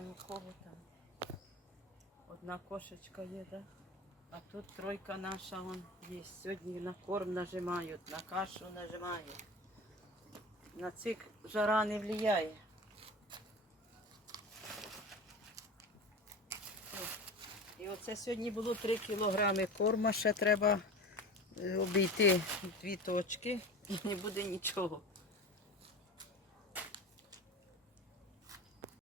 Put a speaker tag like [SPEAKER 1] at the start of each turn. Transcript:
[SPEAKER 1] Нікого там. Одна кошечка є, да? А тут тройка наша вон є. Сьогодні на корм нажимають, на кашу нажимають. На цих жара не впливає. І оце сьогодні було 3 кілограми корма, ще треба е, обійти дві точки і не буде нічого.